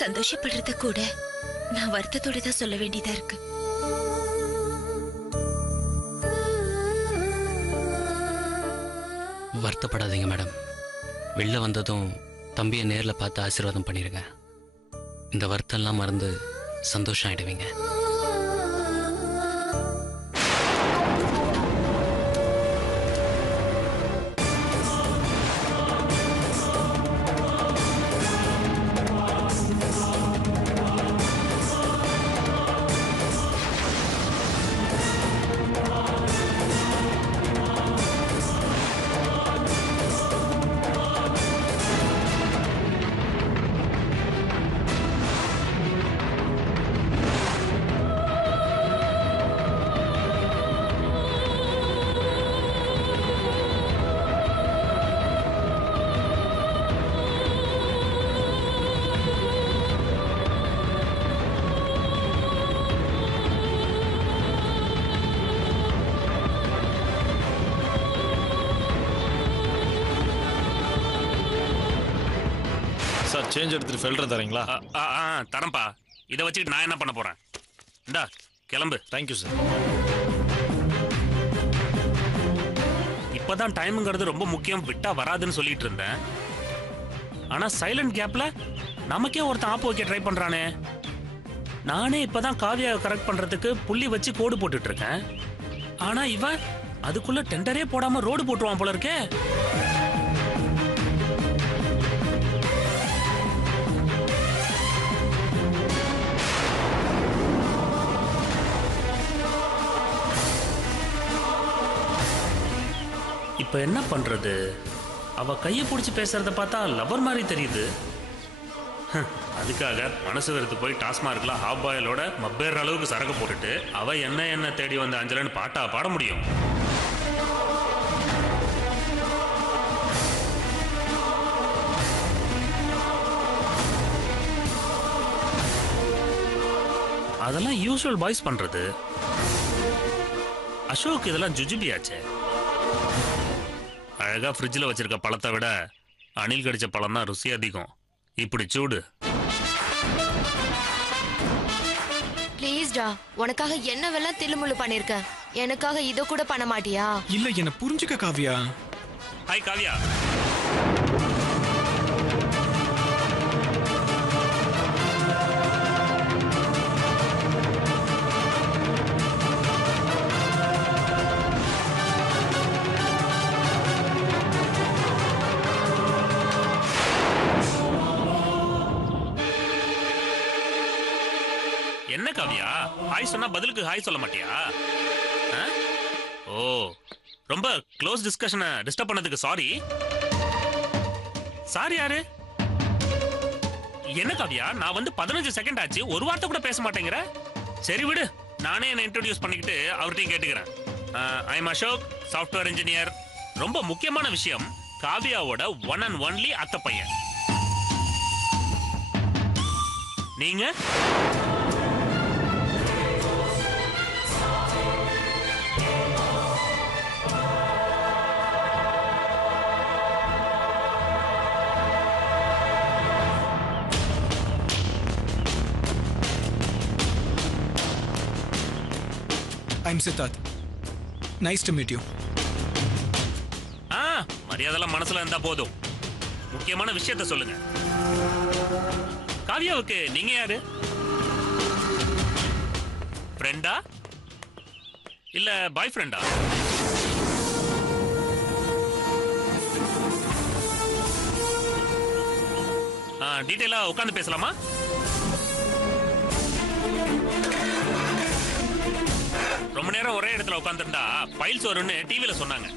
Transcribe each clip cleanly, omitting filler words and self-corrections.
சந்தோஷப்படுறத கூட நான் வருத்தத்தோட தான் சொல்ல வேண்டியதா இருக்கு. வருத்தப்படாதீங்க மேடம். வெளில வந்ததும் தம்பியை நேரில் பார்த்து ஆசீர்வாதம் பண்ணிடுங்க. இந்த வருத்தம்லாம் மறந்து சந்தோஷம் ஆயிடுவீங்க. சார் சேஞ்ச் எடுத்துட்டு ஃபில்டர் தரீங்களா? தரேன்ப்பா. இதை வச்சுக்கிட்டு நான் என்ன பண்ண போறேன்? இந்தா கிளம்பு. Thank you sir. இப்பதான் டைமுங்கிறது ரொம்ப முக்கியம், விட்டா வராதுன்னு சொல்லிட்டு இருந்தேன். ஆனா சைலண்ட் கேப்ல நமக்கே ஒருத்தன் ஆப்பு வைக்க ட்ரை பண்றானே. நானே இப்பதான் காவியா கரெக்ட் பண்றதுக்கு புள்ளி வச்சு கோடு போட்டுட்டு இருக்கேன். ஆனா இவன் அதுக்குள்ள டெண்டரே போடாம ரோடு போட்டுருவான் போல இருக்கே. இப்ப என்ன பண்றது? அவ கையை பிடிச்சி பேசுறத பார்த்தா லவர் மாதிரி தெரியுது. அதுக்காக மனசு வெறுத்து போய் டாஸ்மார்க்ல ஹாஃப் பாயிலோட மப்பேற அளவுக்கு சரக்கு போட்டுட்டு அவ என்ன தேடி வந்த அஞ்சலன்னு பாட்டா பாட முடியும்? அதெல்லாம் யூசுவல் பாய்ஸ் பண்றது. அசோக் இதெல்லாம் ஜுஜுபியாச்சே. அழகா ஃப்ரிட்ஜில் வச்சிருக்க பழத்தை விட அணில் கடிச்ச பழம் தான் ருசி அதிகம். இப்படி சூடு. ப்ளீஸ்டா, உனக்காக என்னவெல்லாம் தில்லுமுள்ளு பண்ணிருக்க, எனக்காக இத கூட பண்ண மாட்டியா? இல்ல, என்ன புரிஞ்சுக்க காவியா. ஹாய் காவியா. என்ன காவியா, ஹாய் சொன்னா பதிலுக்கு ஹாய் சொல்ல மாட்டியா? ஓ, ரொம்ப க்ளோஸ் டிஸ்கஷனை டிஸ்டர்ப் பண்ணதுக்கு சாரி. சாரி யாரு? என்ன காவியா, நான் வந்து 15 செகண்ட் ஆச்சு, ஒரு வார்த்தை கூட பேச மாட்டேங்கிற. சரி விடு, நானே என்ன இன்ட்ரோடியூஸ் பண்ணிக்கிட்டு அவர்கிட்டையும் கேட்டுக்கிறேன். I am Ashok, software engineer. ரொம்ப முக்கியமான விஷயம், காவியாவோட ஒன் அண்ட் ஒன்லி அத்தை பையன். நீங்க? I'm Siddharth. Nice to meet you. மரியாதைலாம் மனசுல இருந்தா போதும். முக்கியமான விஷயத்த சொல்லுங்க. காவியாவுக்கு நீங்க யாரு? ஃப்ரெண்டா இல்ல பாய் ஃப்ரெண்டா? டீடைலா உட்காந்து பேசலாமா? ரொம்ப நேரம் ஒரே இடத்துல உட்காந்துருந்தா ஃபைல்ஸ் வரும்னு டிவில சொன்னாங்க.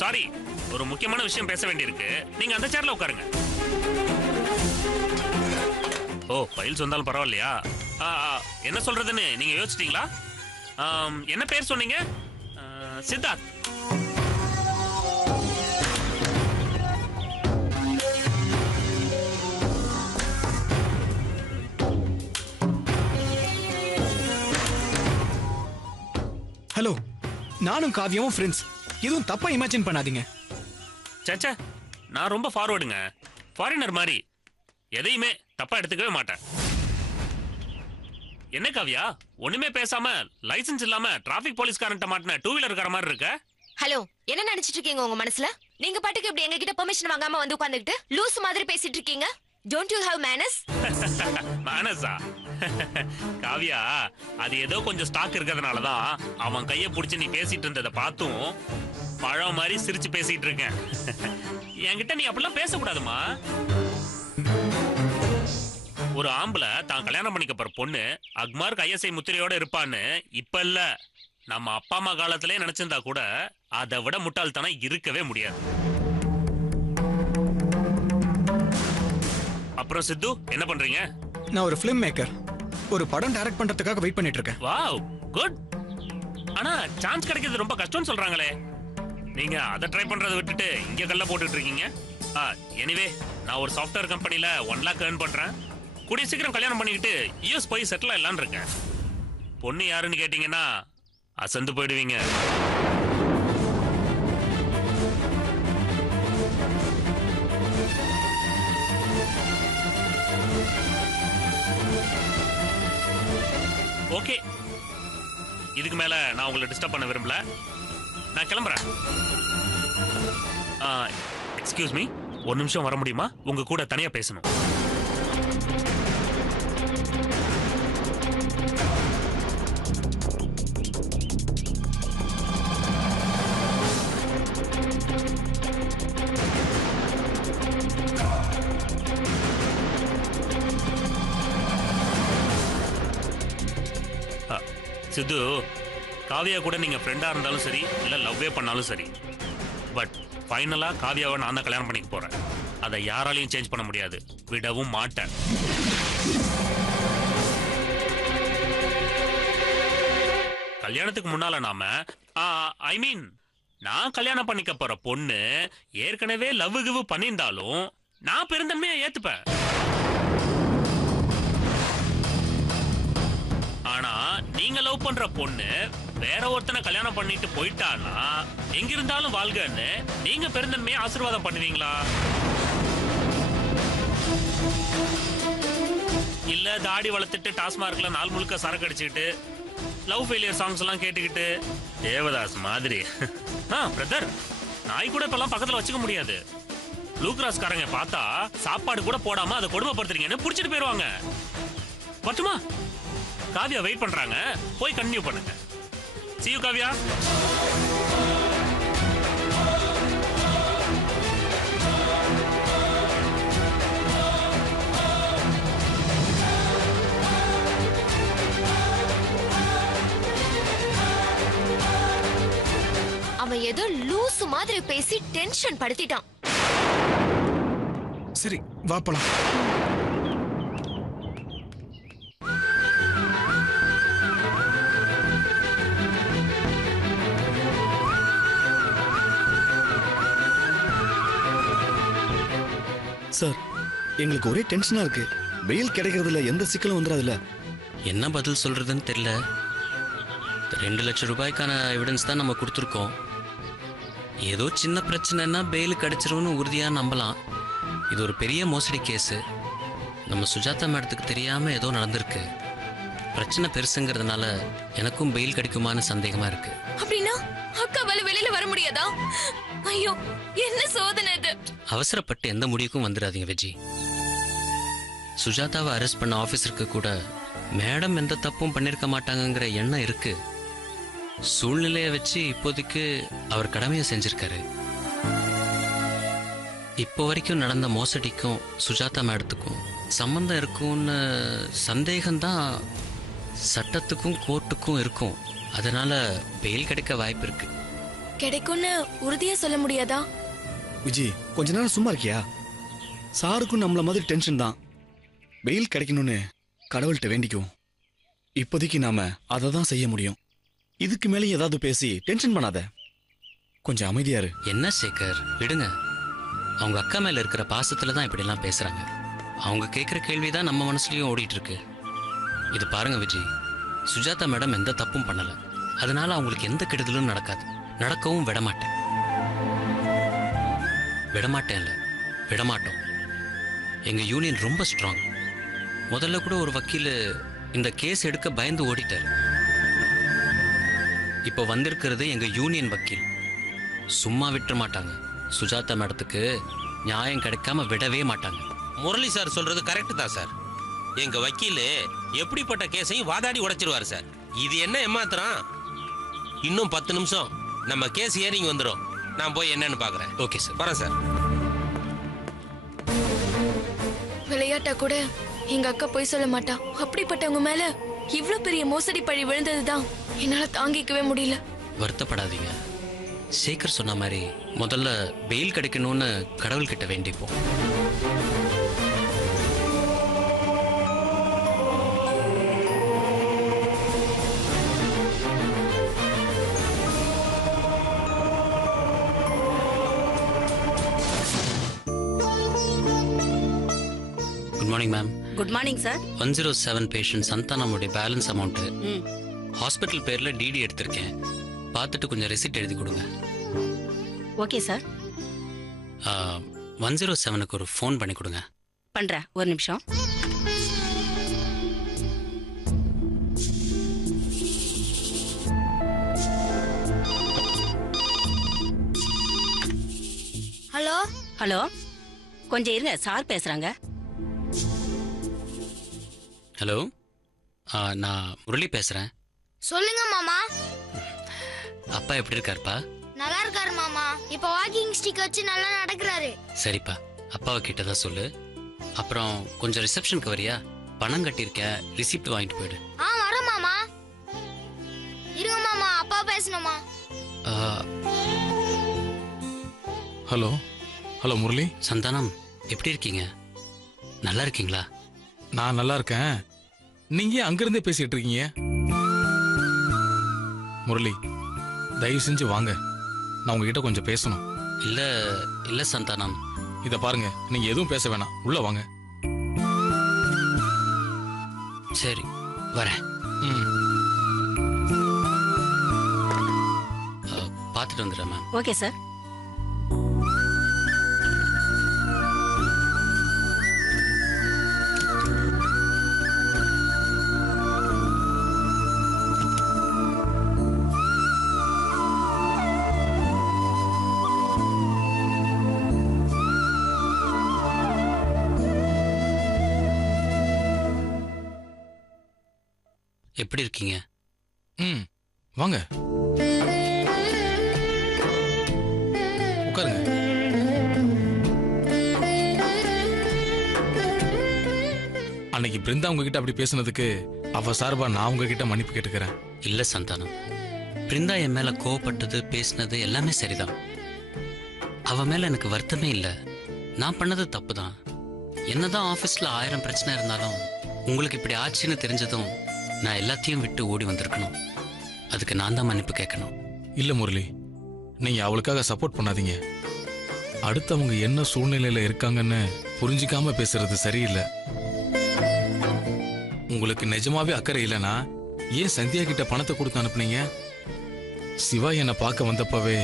சாரி, ஒரு முக்கியமான விஷயம் பேச வேண்டியிருக்கு. நீங்க அந்த சேர்ல உட்காருங்க. ஓ, ஃபைல்ஸ் வந்தாலும் பரவாயில்லையா? என்ன சொல்றதுன்னு நீங்க யோசிச்சிட்டீங்களா? என்ன பேர் சொன்னீங்க? சித்தார்த். ஹலோ, நானும் காவியாவும் ஃப்ரெண்ட்ஸ். எதுவும் தப்பா இமேஜின் பண்ணாதீங்க. சச்சா, நான் ரொம்ப ஃபார்வர்டுங்க, ஃபாரினர் மாதிரி. எதையுமே தப்பா எடுத்துக்கவே மாட்டேன். என்ன காவியா ஒண்ணுமே பேசாம லைசென்ஸ் இல்லாம டிராபிக் போலீஸ்காரன்ட்ட மாட்டின டூ வீலர் கார மாதிரி இருக்க? ஹலோ, என்ன நினைச்சிட்டு இருக்கீங்க உங்க மனசுல? நீங்க பாட்டுக்கு இப்படி எங்க கிட்ட பெர்மிஷன் வாங்காம வந்து உட்கார்ந்துட்டு லூஸ் மாதிரி பேசிட்டு இருக்கீங்க. Don't you have manners? மேனஸா? Kavya, அது ஏதோ கொஞ்சம் ஸ்டாக் இருக்கிறதுனாலதான் அவன் கைய புடிச்சு நீ பேசிட்டு இருந்ததை பார்த்தும் பழம் மாதிரி சிரிச்சு பேசிட்டு இருக்கேன். என்கிட்ட நீ அப்படிலாம் பேசக்கூடாதுமா. ஒரு ஆம்பளை தான் கல்யாணம் பண்ணிக்க போற பொண்ணு அக்மார்க் ஐஎஸ்ஐ முத்திரையோட இருப்பான்னு இப்ப இல்ல, நம்ம அப்பா அம்மா காலத்திலே நினைச்சிருந்தா கூட அதை விட முட்டாள்தனம் இருக்கவே முடியாது. அப்புறம் சித்து, என்ன பண்றீங்க? நான் ஒரு ஃபிலிம் மேக்கர். ஒரு படம் டைரக்ட் பண்றதுக்காக வெயிட் பண்ணிட்டு இருக்கேன். Wow, good. ஆனா சான்ஸ் கிடைக்கிறது ரொம்ப கஷ்டம்னு சொல்றாங்களே, நீங்க அதை ட்ரை பண்றதை விட்டுட்டு இங்க கல்ல போட்டுட்டு இருக்கீங்க. எனிவே, நான் ஒரு சாஃப்ட்வேர் கம்பெனில 1 lakh earn பண்றேன். கூடிய சீக்கிரம் கல்யாணம் பண்ணிக்கிட்டு யூஎஸ் போய் செட்டில் ஆயிடலான்னு இருக்கேன். பொண்ணு யாருன்னு கேட்டீங்கன்னா அசந்து போயிடுவீங்க. ஓகே, இதுக்கு மேல நான் உங்களை டிஸ்டர்ப் பண்ண விரும்பல. நான் கிளம்புறேன். எக்ஸ்கியூஸ் மீ, ஒரு நிமிஷம் வர முடியுமா? உங்க கூட தனியா பேசணும். சித்து, காவியா கூட நீங்க ஃப்ரெண்டா இருந்தாலும் சரி, இல்ல லவ்வே பண்ணாலும் சரி, பட் ஃபைனலா காவியாவை நான் தான் கல்யாணம் பண்ணிக்க போறேன். அதை யாராலையும் சேஞ்ச் பண்ண முடியாது, விடவும் மாட்டேன். கல்யாணத்துக்கு முன்னால நாம ஐ மீன் நான் கல்யாணம் பண்ணிக்க போற பொண்ணு ஏற்கனவே லவ் கிவ் பண்ணியிருந்தாலும் நான் பெருந்தன்மையா ஏத்துப்பேன். ஆனா நீங்க லவ் பண்ற பொண்ணு வேற ஒருத்தனை கல்யாணம் பண்ணிட்டு போயிட்டானா எங்கிருந்தாலும் வாழ்கன்னு நீங்க பெருந்தன்மையை ஆசீர்வாதம் பண்ணுவீங்களா? இல்ல தாடி வளர்த்துட்டு டாஸ்மார்க்ல நாள் முழுக்க சரக்கு அடிச்சுக்கிட்டு லவ் ஃபெயிலியர் சாங்ஸ் எல்லாம் கேட்டுக்கிட்டு தேவதாஸ் மாதிரி பிரதர், நாய் கூட இப்பெல்லாம் பக்கத்துல வச்சுக்க முடியாது. ப்ளூ கிராஸ் காரங்க பார்த்தா சாப்பாடு கூட போடாம அதை கொடுமைப்படுத்துறீங்கன்னு புடிச்சிட்டு போயிருவாங்க. பட்டுமா? காவியா வெயிட் பண்றாங்க, போய் கண்டினியூ பண்ணுங்க. See you, Kavya. அவன் ஏதோ லூசு மாதிரி பேசி டென்ஷன் படுத்திட்டான். சரி, வா போலாம். சார், எங்களுக்கு ஒரே டென்ஷனா இருக்கு. வெயில் கிடைக்கிறதுல எந்த சிக்கலும் வந்துடாதுல்ல? என்ன பதில் சொல்றதுன்னு தெரியல. 2 லட்சம் ரூபாய்க்கான எவிடன்ஸ் தான் நம்ம கொடுத்துருக்கோம். ஏதோ சின்ன பிரச்சனைன்னா பெயில் கிடைச்சிரும்னு உறுதியா நம்பலாம். இது ஒரு பெரிய மோசடி கேஸு. நம்ம சுஜாதா மேடத்துக்கு தெரியாம ஏதோ நடந்திருக்கு. பிரச்சனை பெருசுங்கிறதுனால எனக்கும் பெயில் கிடைக்குமான்னு சந்தேகமா இருக்கு. அப்படின்னா அக்காவால வெளியில வர முடியாதா? ஐயோ, என்ன சோதனை இது! அவசரப்பட்டு எந்த முடிவுக்கும் வந்துடாதீங்க விஜி. சுஜாதாவை அரெஸ்ட் பண்ண ஆபீசருக்கு கூட மேடம் எந்த தப்பும் பண்ணிருக்க மாட்டாங்கங்கிற எண்ணம் இருக்கு. சூழ்நிலையை வச்சு இப்போதைக்கு அவர் கடமையை செஞ்சிருக்காரு. இப்போ வரைக்கும் நடந்த மோசடிக்கும் சுஜாதா மேடத்துக்கும் சம்பந்தம் இருக்கும்னு சந்தேகம்தான் சட்டத்துக்கும் கோர்ட்டுக்கும் இருக்கும். அதனால பெயில் கிடைக்க வாய்ப்பு இருக்கு. கிடைக்கும்னு உறுதியா சொல்ல முடியாதா? விஜி, கொஞ்ச நேரம் சும்மா இருக்கியா? சாருக்கும் நம்மள மாதிரி டென்ஷன் தான். வெயில் கிடைக்கணும்னு கடவுள்கிட்ட வேண்டிக்குவோம். இப்போதைக்கு நாம அதை தான் செய்ய முடியும். இதுக்கு மேலே ஏதாவது பேசி டென்ஷன் பண்ணாத. கொஞ்சம் அமைதியா இரு. என்ன சேகர், விடுங்க. அவங்க அக்கா மேல இருக்கிற பாசத்துல தான் இப்படிலாம் பேசுறாங்க. அவங்க கேட்குற கேள்விதான் நம்ம மனசுலயும் ஓடிட்டு இருக்கு. இது பாருங்க விஜய், சுஜாதா மேடம் எந்த தப்பும் பண்ணல. அதனால அவங்களுக்கு எந்த கெடுதலும் நடக்காது. நடக்கவும் விடமாட்டேன். விடமாட்டேன்ல, விடமாட்டோம். எங்கள் யூனியன் ரொம்ப ஸ்ட்ராங். முதல்ல கூட ஒரு வக்கீல் இந்த கேஸ் எடுக்க பயந்து ஓடிட்டார். இப்போ வந்திருக்கிறது எங்கள் யூனியன் வக்கீல். சும்மா விட்டுற மாட்டாங்க. சுஜாதா மேடத்துக்கு நியாயம் கிடைக்காம விடவே மாட்டாங்க. முரளி சார் சொல்றது கரெக்ட் தான் சார். எங்க வக்கீல் எப்படிப்பட்ட கேஸையும் வாதாடி உடைச்சிருவாரு சார். இது என்ன ஏமாத்திரம்? இன்னும் 10 நிமிஷம் நம்ம கேஸ் ஹியரிங் வந்துடும். நான் போய் என்னன்னு பாக்குறேன். Okay sir. வரேன் சார். விளையாட்டா கூட எங்க அக்கா போய் சொல்ல மாட்டா. அப்படிப்பட்டவங்க மேல இவ்ளோ பெரிய மோசடி பழி விழுந்ததுதான் என்னால தாங்கிக்கவே முடியல. வருத்தப்படாதீங்க. சேகர் சொன்ன மாதிரி முதல்ல பெயில் கிடைக்கணும்னு கடவுள்கிட்ட வேண்டிப்போம். Good morning ma'am. Good morning sir. 107 patient சந்தானமுடைய பேலன்ஸ் அமௌண்ட்டு ஹாஸ்பிட்டல் பேரில் டிடி எடுத்திருக்கேன். பார்த்துட்டு கொஞ்சம் ரெசிப்ட் எழுதி கொடுங்க. Okay sir. 107க்கு ஒரு ஃபோன் பண்ணி கொடுங்க. பண்றேன், ஒரு நிமிஷம். ஹலோ ஹலோ, கொஞ்சம் இருங்க, சார் பேசுறாங்க. ஹலோ, நான் முரளி பேசுகிறேன். சொல்லுங்க மாமா. அப்பா எப்படி இருக்காருப்பா? நல்லா இருக்காரு மாமா. இப்ப வாக்கிங் ஸ்டிக் வச்சு நல்லா நடக்கிறாரு. சரிப்பா, அப்பாவை கிட்டதான் சொல்லு. அப்புறம் கொஞ்சம் ரிசப்ஷனுக்கு வரியா? பணம் கட்டியிருக்கேன், ரிசிப்ட் வாங்கிட்டு போயிடு. வரேன் மாமா. இருங்க மாமா, அப்பா பேசணுமா? Hello hello Murali. சந்தானம், எப்படி இருக்கீங்க? நல்லா இருக்கீங்களா? நான் நல்லா இருக்கேன். நீங்க ஏன் அங்கிருந்தே பேசிட்டு இருக்கீங்க? முரளி, தயவு செஞ்சு வாங்க, நான் உங்ககிட்ட கொஞ்சம் பேசணும். இல்லை இல்லை சந்தானம். இதை பாருங்க, நீங்க எதுவும் பேச வேணாம், உள்ள வாங்க. சரி, வரேன். ம். பார்த்துட்டு வந்துடுறேன் மேம். Okay sir. எப்படி இருக்கீங்க? ம், வாங்க உட்காருங்க. அன்னைக்கு பிருந்தா உங்ககிட்ட அப்படி பேசுனதுக்கு அவ சார்பா நான் உங்ககிட்ட மன்னிப்பு கேட்டுக்கிறேன். இல்லை சந்தானம், பிருந்தா என் மேலே கோவப்பட்டது, பேசினது எல்லாமே சரிதான். அவ மேலே எனக்கு வருத்தமே இல்லை. நான் பண்ணது தப்பு தான். என்னதான் ஆஃபீஸில் 1000 பிரச்சனை இருந்தாலும் உங்களுக்கு இப்படி ஆச்சுன்னு தெரிஞ்சதும் நான் எல்லாத்தையும் விட்டு ஓடி வந்திருக்கணும். அதுக்கு நான் தான் மன்னிப்பு கேட்கணும். இல்ல முரளி, நீங்க அவளுக்காக சப்போர்ட் பண்ணாதீங்க. அடுத்தவங்க என்ன சூழ்நிலையில இருக்காங்கன்னு புரிஞ்சிக்காம பேசுறது சரியில்லை. உங்களுக்கு நிஜமாவே அக்கறை இல்லைன்னா ஏன் சந்தியா கிட்ட பணத்தை கொடுத்து அனுப்புனீங்க? சிவா என்னை பார்க்க வந்தப்பவே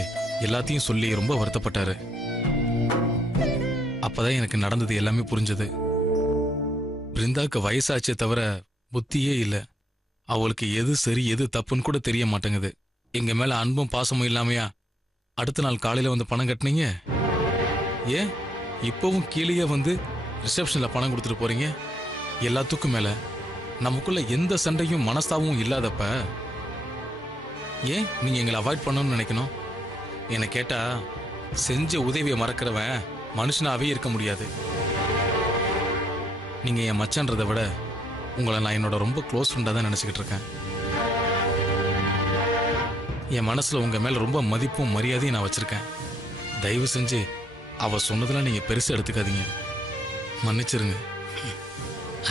எல்லாத்தையும் சொல்லி ரொம்ப வருத்தப்பட்டாரு. அப்பதான் எனக்கு நடந்தது எல்லாமே புரிஞ்சது. பிருந்தாக்கு வயசாச்சே தவிர புத்தியே இல்லை. அவளுக்கு எது சரி எது தப்புன்னு கூட தெரிய மாட்டேங்குது. எங்க மேல அன்பும் பாசமும் இல்லாமையா அடுத்த நாள் காலையில வந்து பணம் கட்டினீங்க? ஏன் இப்பவும் கீழே வந்து ரிசப்ஷன்ல பணம் கொடுத்துட்டு போறீங்க? எல்லாத்துக்கும் மேல நமக்குள்ள எந்த சண்டையும் மனஸ்தாபமும் இல்லாதப்ப ஏன் நீங்க எங்களை அவாய்ட் பண்ணணும்னு நினைக்கணும்? என்னை கேட்டா செஞ்ச உதவியை மறக்கிறவன் மனுஷனாவே இருக்க முடியாது. நீங்க என் மச்சான்றதை விட உங்களை நான் என்னோட ரொம்ப க்ளோஸ் ஃப்ரெண்டாக தான் நினச்சிக்கிட்டு இருக்கேன். என் மனசில் உங்கள் மேலே ரொம்ப மதிப்பும் மரியாதையும் நான் வச்சுருக்கேன். தயவு செஞ்சு அவள் சொன்னதெல்லாம் நீங்கள் பெருசாக எடுத்துக்காதீங்க, மன்னிச்சிருங்க.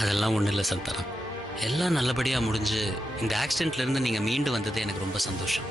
அதெல்லாம் ஒன்றும் இல்லை சந்தானம். எல்லாம் நல்லபடியாக முடிஞ்சு இந்த ஆக்சிடென்ட்லேருந்து நீங்கள் மீண்டு வந்தது எனக்கு ரொம்ப சந்தோஷம்.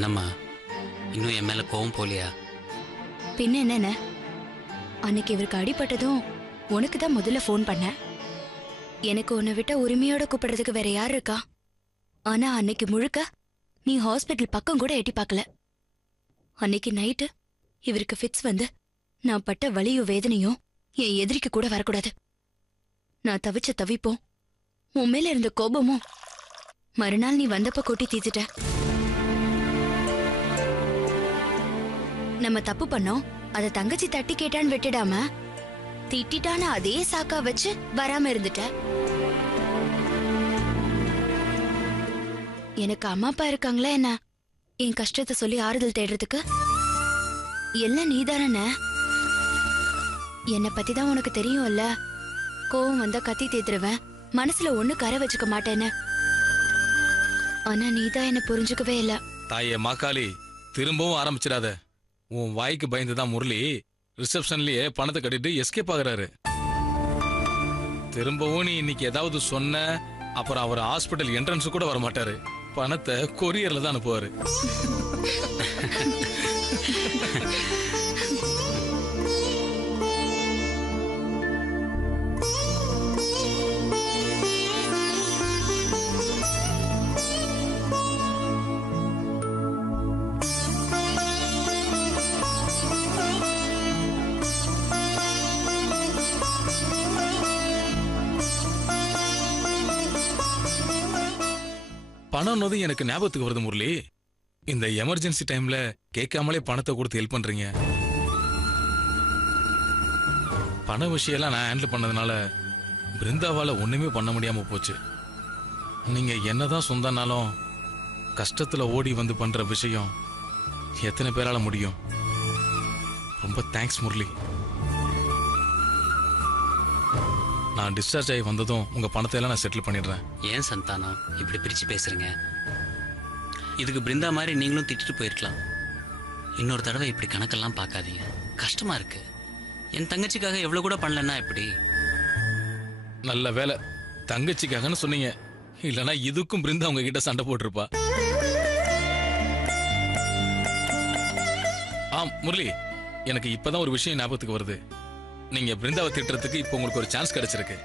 என்னம்மா இன்னும் என் மேல கோவம் போலியா? பின்ன என்னென்ன, அன்னைக்கு இவருக்கு அடிபட்டதும் உனக்கு தான் முதல்ல ஃபோன் பண்ணேன். எனக்கு உன்னை விட்ட உரிமையோட கூப்பிடுறதுக்கு வேற யார் இருக்கா? ஆனா அன்னைக்கு முழுக்க நீ ஹாஸ்பிட்டல் பக்கம் கூட எட்டி பார்க்கல. அன்னைக்கு நைட்டு இவருக்கு ஃபிட்ஸ் வந்து நான் பட்ட வலியும் வேதனையும் என் எதிரிக்கு கூட வரக்கூடாது. நான் தவிச்ச தவிப்போம் உன் மேல இருந்த கோபமும் மறுநாள் நீ வந்தப்ப கொட்டி தீத்துட்ட. நம்ம தப்பு பண்ணோம், அதை தங்கச்சி தட்டி கேட்டான்னு விட்டுடாம திட்டான அதே சாக்கா வச்சு வராம இருந்துட்ட. எனக்கு அம்மா அப்பா இருக்காங்களா என்ன என் கஷ்டத்தை சொல்லி ஆறுதல் தேடுறதுக்கு? எல்லாம் நீதானே. என்னை பத்தி தான் உனக்கு தெரியும்ல. கோவம் வந்தா கத்தி தேத்துருவேன், மனசுல ஒண்ணு கரை வச்சுக்க மாட்டேன்னு. ஆனா நீதான் என்ன புரிஞ்சுக்கவே இல்ல. தாயே மாக்காளி, திரும்பவும் ஆரம்பிச்சிடாத. உன் வாய்க்கு பயந்துதான் முரளி ரிசப்ஷன்லயே பணத்தை கட்டிட்டு எஸ்கேப் ஆகுறாரு. திரும்பவும் நீ இன்னைக்கு ஏதாவது சொன்ன அப்புறம் அவர் ஹாஸ்பிட்டல் என்ட்ரன்ஸ் கூட வர மாட்டாரு. பணத்தை கொரியர்ல தான் அனுப்புவாரு. பணம்னது எனக்கு ஞாபகத்துக்கு வருது முரளி. இந்த எமர்ஜென்சி டைம்ல கேட்காமலே பணத்தை கொடுத்து ஹெல்ப் பண்றீங்க. பண விஷயம்லாம் நான் ஹேண்டில் பண்ணதுனால பிருந்தாவால ஒண்ணுமே பண்ண முடியாம போச்சு. நீங்க என்னதான் சொந்தனாலும் கஷ்டத்துல ஓடி வந்து பண்ற விஷயம் எத்தனை பேரால முடியும்? ரொம்ப தேங்க்ஸ் முரளி. நான் டிஸ்சார்ஜ் ஆகி வந்ததும் உங்க பணத்தை எல்லாம் நான் செட்டில் பண்ணிடுறேன். ஏன் சந்தானம் இப்படி பிரிச்சு பேசுறீங்க? இதுக்கு பிருந்தா மாதிரி நீங்களும் திட்டிட்டு போயிருக்கலாம். இன்னொரு தடவை இப்படி கணக்கெல்லாம் பார்க்காதீங்க, கஷ்டமா இருக்கு. என் தங்கச்சிக்காக எவ்வளவு கூட பண்ணலன்னா எப்படி? நல்ல வேலை தங்கச்சிக்காகன்னு சொன்னீங்க, இல்லைன்னா இதுக்கும் பிருந்தா உங்க கிட்ட சண்டை போட்டிருப்பா. ஆம் முரளி, எனக்கு இப்பதான் ஒரு விஷயம் ஞாபகத்துக்கு வருது. நீங்க பிருந்தாவை திட்டுறதுக்கு இப்போ உங்களுக்கு ஒரு சான்ஸ் கிடைச்சிருக்கு.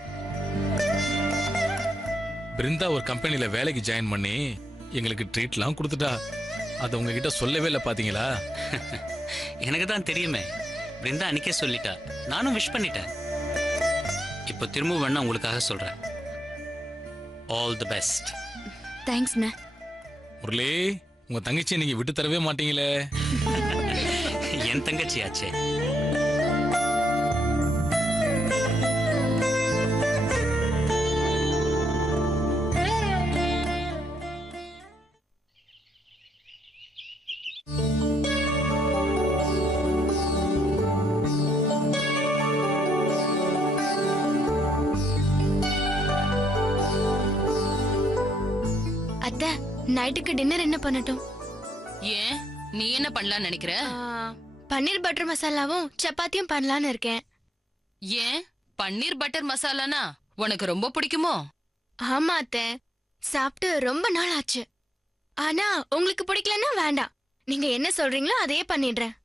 பிருந்தா ஒரு கம்பெனில வேலைக்கு ஜாயின் பண்ணி எங்களுக்கு ட்ரீட்லாம் கொடுத்துட்டா. அதை உங்ககிட்ட சொல்லவே இல்லை பாத்தீங்களா? எனக்கு தான் தெரியுமே. பிருந்தா அன்னைக்கே சொல்லிட்டா, நானும் விஷ் பண்ணிட்டேன். இப்போ திரும்ப வேணா உங்களுக்காக சொல்றேன். All the best. தேங்க்ஸ்ண்ணே. முரளி, உங்க தங்கச்சியை நீங்க விட்டு தரவே மாட்டீங்களே. என் தங்கச்சி ஆச்சே. அத்தை, நைட்டுக்கு டின்னர் என்ன பண்ணட்டும்? ஏன், நீ என்ன பண்ணலாம்னு நினைக்கிற? பன்னீர் பட்டர் மசாலாவும் சப்பாத்தியும் பண்ணலான்னு இருக்கேன். ஏன், பன்னீர் பட்டர் மசாலானா உனக்கு ரொம்ப பிடிக்குமோ? ஆமா அத்தை, சாப்பிட்டு ரொம்ப நாள் ஆச்சு. ஆனா உங்களுக்கு பிடிக்கலன்னா வேண்டாம், நீங்க என்ன சொல்றீங்களோ அதையே பண்ணிடுறேன்.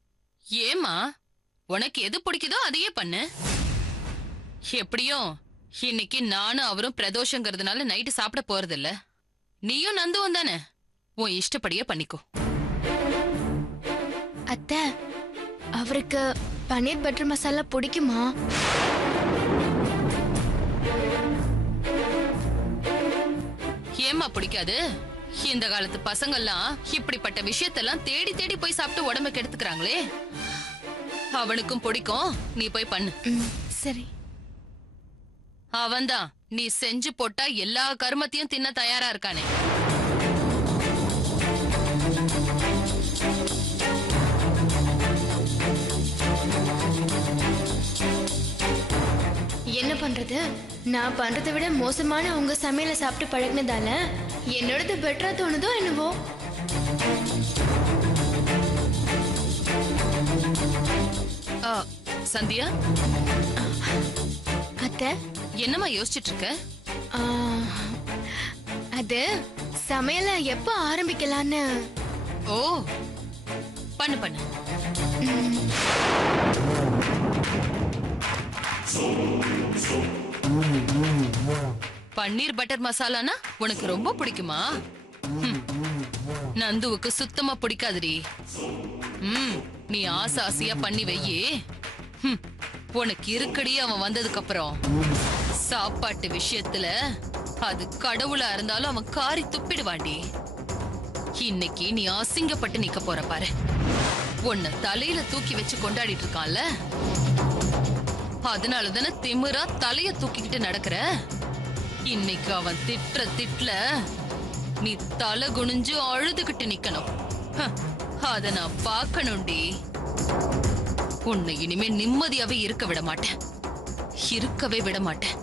ஏமா, உனக்கு எது பிடிக்குதோ அதையே பண்ணு. எப்படியும் இன்னைக்கு நானும் அவரும் பிரதோஷங்கிறதுனால நைட்டு சாப்பிட போறதில்ல. நீயும் நந்துவும் தானே, உன் இஷ்டப்படியே பண்ணிக்கோ. அத்தை, அவருக்கு பன்னீர் பட்டர் மசாலா பிடிக்குமா? ஏமா பிடிக்காது? இந்த காலத்து பசங்கள்லாம் இப்படிப்பட்ட விஷயத்தெல்லாம் தேடி தேடி போய் சாப்பிட்டு உடம்பு கெடுத்துக்கிறாங்களே. அவனுக்கும் பிடிக்கும், நீ போய் பண்ணு. சரி. அவன்தான் நீ செஞ்சு போட்டா எல்லா கருமத்தையும் தின்ன தயாரா இருக்கானே. என்ன பண்றது, நான் பண்றதை விட மோசமான உங்க சமையலை சாப்பிட்டு பழகினதால என்னோடது பெட்டரா தோணுதோ என்னவோ. சந்தியா, அத்தை, என்னம்மா யோசிச்சுட்டு இருக்க? அது சமையலை எப்ப ஆரம்பிக்கலான்னு ஓ பண்ணு பண்ணு. பன்னீர் பட்டர் மசாலானா உனக்கு ரொம்ப பிடிக்குமா? நந்துவுக்கு சுத்தமா பிடிக்காதுடி. நீ ஆசை ஆசையா பண்ணி வையே. உனக்கு இருக்கடி அவன் வந்ததுக்கு அப்புறம் சாப்பாட்டு விஷயத்துல அது கடவுளா இருந்தாலும் அவன் காரி துப்பிடுவாண்டி. இன்னைக்கு நீ அசிங்கப்பட்டு நிக்க போற பாரு. உன்னை தலையில தூக்கி வச்சு கொண்டாடிட்டு இருக்கான்ல, அதனாலதானே திமிரா தலைய தூக்கிக்கிட்டு நடக்கிற. இன்னைக்கு அவன் திட்டுற திட்டுல நீ தலை குனிஞ்சு அழுதுகிட்டு நிக்கணும். அத நான் பார்க்கணும்டி. உன்னை இனிமே நிம்மதியாவே இருக்க விட மாட்டேன். இருக்கவே விட மாட்டேன்.